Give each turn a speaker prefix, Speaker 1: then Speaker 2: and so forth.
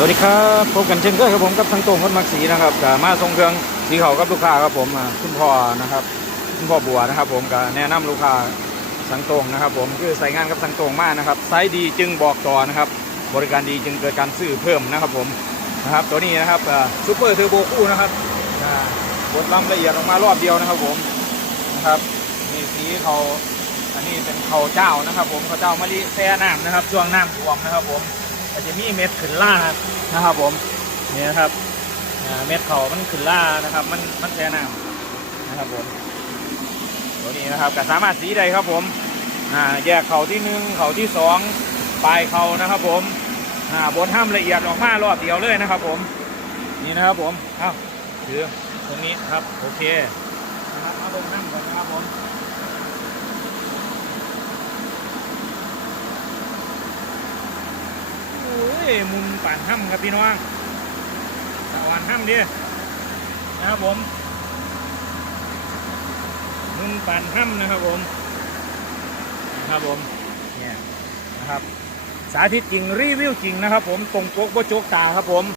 Speaker 1: สวัสดีครับพบกันเช่นเคยครับผมกับทางตรงคนมักสีนะครับก็มาส่งเครื่องสีเขากับลูกค้าครับผมคุณพ่อนะครับคุณพ่อบัวนะครับ ผมก็แนะนำลูกค้าสังตรงนะครับ ผมคือใส่งานกับสังตรงมากนะครับไซส์ดีจึงบอกต่อนะครับ บริการดีจึงเกิดการซื้อเพิ่มนะครับ ผมนะครับ ตัวนี้นะครับซูเปอร์เทอร์โบคู่นะครับบดลำละเอียดออกมารอบเดียวนะครับ ผมนะครับนี่สีเขาอันนี้เป็นเขาเจ้านะครับ ผมเขาเจ้ามะลิแซ่น้ำนะครับช่วงน้ำท่วมนะครับ ผม อาจจะมีเม็ดขึ้นล่านะครับผมนี่นะครับอ่าเม็ดเขามันขึ้นล่านะครับ มันมันแช่น้ำนะครับผมตัวนี้นะครับก็สามารถสีได้ครับผมอ่าแยกเขาที่หนึ่งเขาที่สองปลายเขานะครับ ผมอ่าบนห้ามละเอียดออกมารอบเดียวเลยนะครับ ผมนี่นะครับผมเอ้าถือตรงนี้ครับโอเคนะครับมาเบิ่งน้ำก่อนนะครับผม โอ้ ยมุนป่านห้ำครับพี่น้องสวรรค์ถ้ำดินะครับผมมุนป่านห้ำนะครับผมนะครับผมเนี่ยนะครับ สาธิตจริงรีวิวจริงนะครับ ผมตรงโป๊กโบโจกตาครับผม